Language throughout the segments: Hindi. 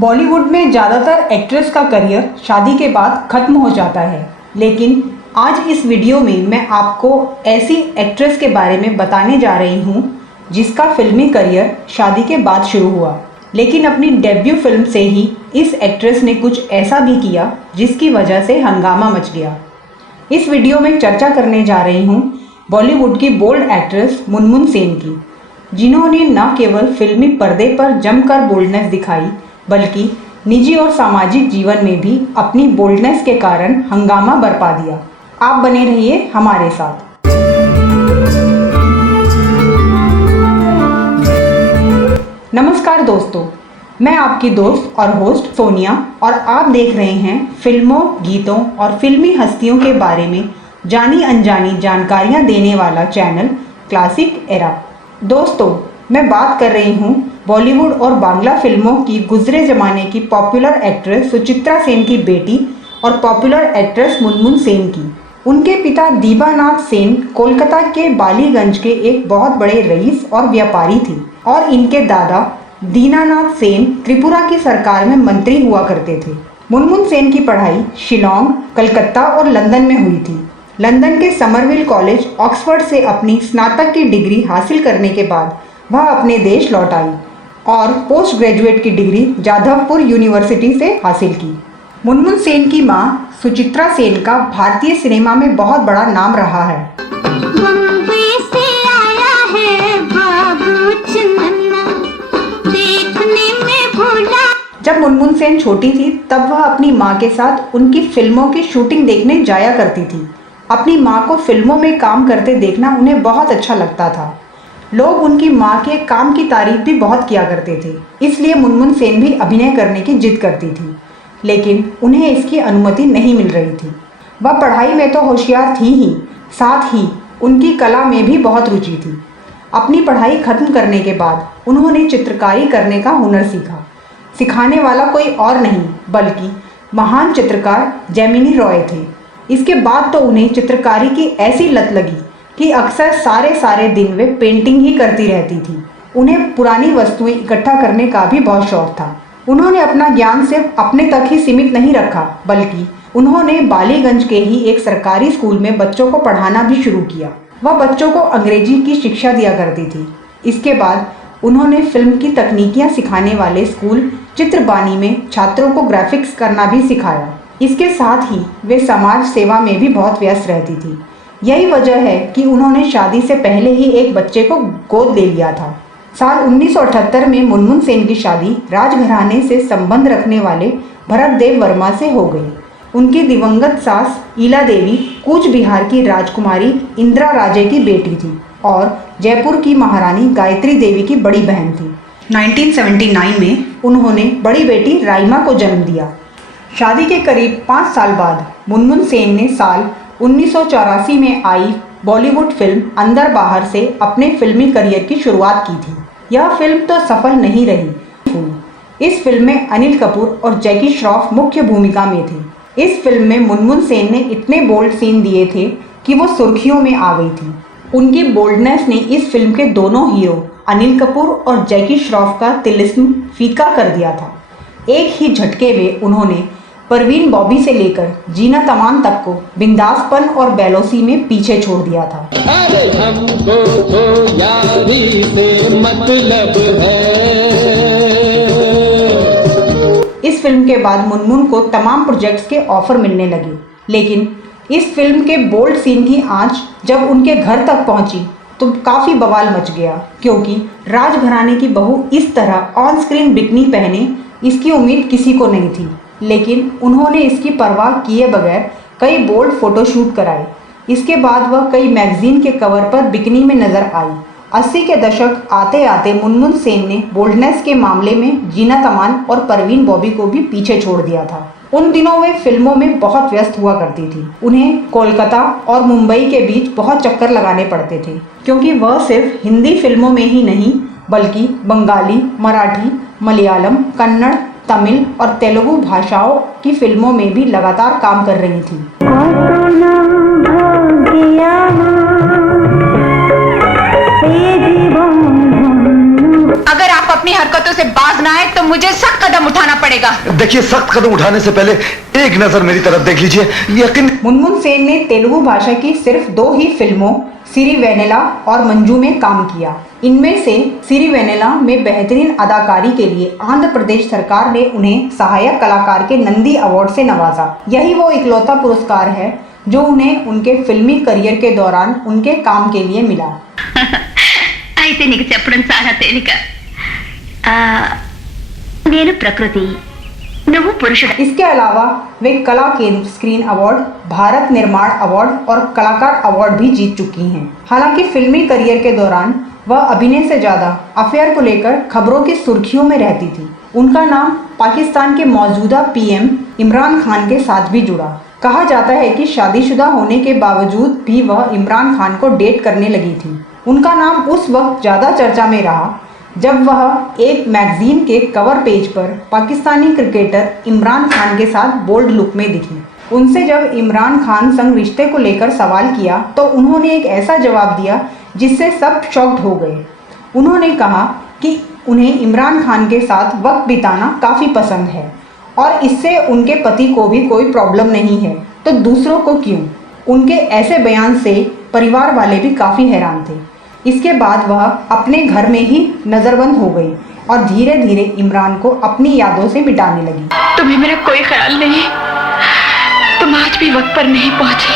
बॉलीवुड में ज़्यादातर एक्ट्रेस का करियर शादी के बाद खत्म हो जाता है, लेकिन आज इस वीडियो में मैं आपको ऐसी एक्ट्रेस के बारे में बताने जा रही हूँ जिसका फिल्मी करियर शादी के बाद शुरू हुआ, लेकिन अपनी डेब्यू फिल्म से ही इस एक्ट्रेस ने कुछ ऐसा भी किया जिसकी वजह से हंगामा मच गया। इस वीडियो में चर्चा करने जा रही हूँ बॉलीवुड की बोल्ड एक्ट्रेस मुनमुन सेन की, जिन्होंने न केवल फिल्मी पर्दे पर जमकर बोल्डनेस दिखाई बल्कि निजी और सामाजिक जीवन में भी अपनी बोल्डनेस के कारण हंगामा बरपा दिया। आप बने रहिए हमारे साथ। नमस्कार दोस्तों, मैं आपकी दोस्त और होस्ट सोनिया और आप देख रहे हैं फिल्मों, गीतों और फिल्मी हस्तियों के बारे में जानी अनजानी जानकारियां देने वाला चैनल क्लासिक एरा। दोस्तों, मैं बात कर रही हूँ बॉलीवुड और बांग्ला फिल्मों की गुजरे ज़माने की पॉपुलर एक्ट्रेस सुचित्रा सेन की बेटी और पॉपुलर एक्ट्रेस मुनमुन सेन की। उनके पिता दीबानाथ सेन कोलकाता के बालीगंज के एक बहुत बड़े रईस और व्यापारी थे और इनके दादा दीनानाथ सेन त्रिपुरा की सरकार में मंत्री हुआ करते थे। मुनमुन सेन की पढ़ाई शिलोंग, कलकत्ता और लंदन में हुई थी। लंदन के समरविल कॉलेज ऑक्सफोर्ड से अपनी स्नातक की डिग्री हासिल करने के बाद वह अपने देश लौट आई और पोस्ट ग्रेजुएट की डिग्री जाधवपुर यूनिवर्सिटी से हासिल की। मुनमुन सेन की मां सुचित्रा सेन का भारतीय सिनेमा में बहुत बड़ा नाम रहा है। बम्बई से आया है बाबू चन्ना, देखने में भूला। जब मुनमुन सेन छोटी थी तब वह अपनी मां के साथ उनकी फिल्मों की शूटिंग देखने जाया करती थी। अपनी मां को फिल्मों में काम करते देखना उन्हें बहुत अच्छा लगता था। लोग उनकी मां के काम की तारीफ भी बहुत किया करते थे, इसलिए मुनमुन सेन भी अभिनय करने की जिद करती थी, लेकिन उन्हें इसकी अनुमति नहीं मिल रही थी। वह पढ़ाई में तो होशियार थी ही, साथ ही उनकी कला में भी बहुत रुचि थी। अपनी पढ़ाई खत्म करने के बाद उन्होंने चित्रकारी करने का हुनर सीखा। सिखाने वाला कोई और नहीं बल्कि महान चित्रकार जेमिनी रॉय थे। इसके बाद तो उन्हें चित्रकारी की ऐसी लत लगी कि अक्सर सारे दिन वे पेंटिंग ही करती रहती थी। उन्हें पुरानी वस्तुएं इकट्ठा करने का भी बहुत शौक था। उन्होंने अपना ज्ञान सिर्फ अपने तक ही सीमित नहीं रखा, बल्कि उन्होंने बालीगंज के ही एक सरकारी स्कूल में बच्चों को पढ़ाना भी शुरू किया। वह बच्चों को अंग्रेजी की शिक्षा दिया करती थी। इसके बाद उन्होंने फिल्म की तकनीकियाँ सिखाने वाले स्कूल चित्रबानी में छात्रों को ग्राफिक्स करना भी सिखाया। इसके साथ ही वे समाज सेवा में भी बहुत व्यस्त रहती थी। यही वजह है कि उन्होंने शादी से पहले ही एक बच्चे को गोद ले लिया था। साल 1978 में मुनमुन सेन की शादी राजघराने से संबंध रखने वाले भरत देव वर्मा से हो गई। उनकी दिवंगत सास ईला देवी कूच बिहार की राजकुमारी इंदिरा राजे की बेटी थी और जयपुर की महारानी गायत्री देवी की बड़ी बहन थी। 1979 में उन्होंने बड़ी बेटी राइमा को जन्म दिया। शादी के करीब 5 साल बाद मुनमुन सेन ने साल 1984 में आई बॉलीवुड फिल्म अंदर बाहर से अपने फिल्मी करियर की शुरुआत की थी। यह फिल्म तो सफल नहीं रही। इस फिल्म में अनिल कपूर और जैकी श्रॉफ मुख्य भूमिका में थे। इस फिल्म में मुनमुन सेन ने इतने बोल्ड सीन दिए थे कि वो सुर्खियों में आ गई थी। उनकी बोल्डनेस ने इस फिल्म के दोनों हीरो अनिल कपूर और जैकी श्रॉफ का तिलिस्म फीका कर दिया था। एक ही झटके में उन्होंने परवीन बॉबी से लेकर जीना तमान तक को बिंदासपन और बेलोसी में पीछे छोड़ दिया था। अरे हमको तो यारी से मतलब है। इस फिल्म के बाद मुनमुन को तमाम प्रोजेक्ट्स के ऑफर मिलने लगे, लेकिन इस फिल्म के बोल्ड सीन की आंच जब उनके घर तक पहुंची तो काफ़ी बवाल मच गया, क्योंकि राजघराने की बहू इस तरह ऑन स्क्रीन बिकनी पहने इसकी उम्मीद किसी को नहीं थी। लेकिन उन्होंने इसकी परवाह किए बगैर कई बोल्ड फोटोशूट कराए। इसके बाद वह कई मैगजीन के कवर पर बिकनी में नजर आई। 80 के दशक आते आते मुनमुन सेन ने बोल्डनेस के मामले में जीना तमान और परवीन बॉबी को भी पीछे छोड़ दिया था। उन दिनों वे फिल्मों में बहुत व्यस्त हुआ करती थी। उन्हें कोलकाता और मुंबई के बीच बहुत चक्कर लगाने पड़ते थे, क्योंकि वह सिर्फ हिंदी फिल्मों में ही नहीं बल्कि बंगाली, मराठी, मलयालम, कन्नड़, तमिल और तेलुगु भाषाओं की फिल्मों में भी लगातार काम कर रही थी। अगर आप अपनी हरकतों से बाज ना आए तो मुझे सख्त कदम उठाना पड़ेगा। देखिए, सख्त कदम उठाने से पहले एक नजर मेरी तरफ देख लीजिए। यकीन मुनमुन सेन ने तेलुगु भाषा की सिर्फ 2 ही फिल्मों सिरिवेनेला और मंजू में काम किया। इनमें से सिरिवेनेला में बेहतरीन अदाकारी के लिए आंध्र प्रदेश सरकार ने उन्हें सहायक कलाकार के नंदी अवार्ड से नवाजा। यही वो इकलौता पुरस्कार है जो उन्हें उनके फिल्मी करियर के दौरान उनके काम के लिए मिला। అయితే నీకు చెప్పడం చాలా తేలిక। నేను ప్రకృతి, నువ్వు పురుషుడు। इसके अलावा वे कला केंद्र स्क्रीन अवार्ड, भारत निर्माण अवार्ड और कलाकार अवार्ड भी जीत चुकी हैं। हालांकि फिल्मी करियर के दौरान वह अभिनय से ज़्यादा अफेयर को लेकर खबरों की सुर्खियों में रहती थी। उनका नाम पाकिस्तान के मौजूदा पीएम इमरान खान के साथ भी जुड़ा। कहा जाता है कि शादीशुदा होने के बावजूद भी वह इमरान खान को डेट करने लगी थी। उनका नाम उस वक्त ज़्यादा चर्चा में रहा जब वह एक मैगजीन के कवर पेज पर पाकिस्तानी क्रिकेटर इमरान खान के साथ बोल्ड लुक में दिखी। उनसे जब इमरान खान संग रिश्ते को लेकर सवाल किया तो उन्होंने एक ऐसा जवाब दिया जिससे सब शॉक्ड हो गए। उन्होंने कहा कि उन्हें इमरान खान के साथ वक्त बिताना काफ़ी पसंद है और इससे उनके पति को भी कोई प्रॉब्लम नहीं है, तो दूसरों को क्यों। उनके ऐसे बयान से परिवार वाले भी काफ़ी हैरान थे। इसके बाद वह अपने घर में ही नज़रबंद हो गई और धीरे धीरे इमरान को अपनी यादों से मिटाने लगी। तुम्हें मेरा कोई ख्याल नहीं, तुम आज भी वक्त पर नहीं पहुंचे।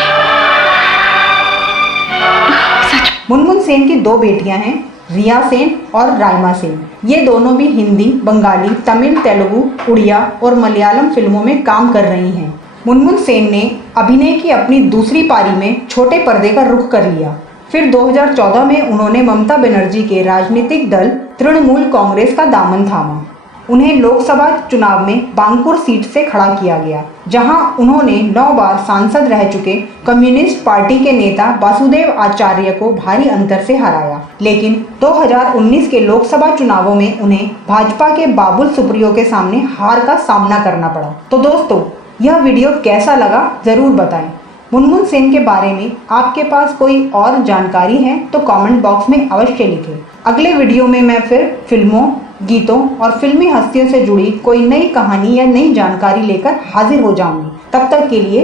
सच। मुनमुन सेन की 2 बेटियां हैं, रिया सेन और राइमा सेन। ये दोनों भी हिंदी, बंगाली, तमिल, तेलुगु, उड़िया और मलयालम फिल्मों में काम कर रही हैं। मुनमुन सेन ने अभिनय की अपनी दूसरी पारी में छोटे पर्दे का रुख कर लिया। फिर 2014 में उन्होंने ममता बनर्जी के राजनीतिक दल तृणमूल कांग्रेस का दामन थामा। उन्हें लोकसभा चुनाव में बांकुर सीट से खड़ा किया गया, जहां उन्होंने 9 बार सांसद रह चुके कम्युनिस्ट पार्टी के नेता वासुदेव आचार्य को भारी अंतर से हराया। लेकिन 2019 के लोकसभा चुनावों में उन्हें भाजपा के बाबुल सुप्रियो के सामने हार का सामना करना पड़ा। तो दोस्तों, यह वीडियो कैसा लगा ज़रूर बताएं। मुनमुन सेन के बारे में आपके पास कोई और जानकारी है तो कमेंट बॉक्स में अवश्य लिखें। अगले वीडियो में मैं फिर फिल्मों, गीतों और फिल्मी हस्तियों से जुड़ी कोई नई कहानी या नई जानकारी लेकर हाजिर हो जाऊंगी। तब तक के लिए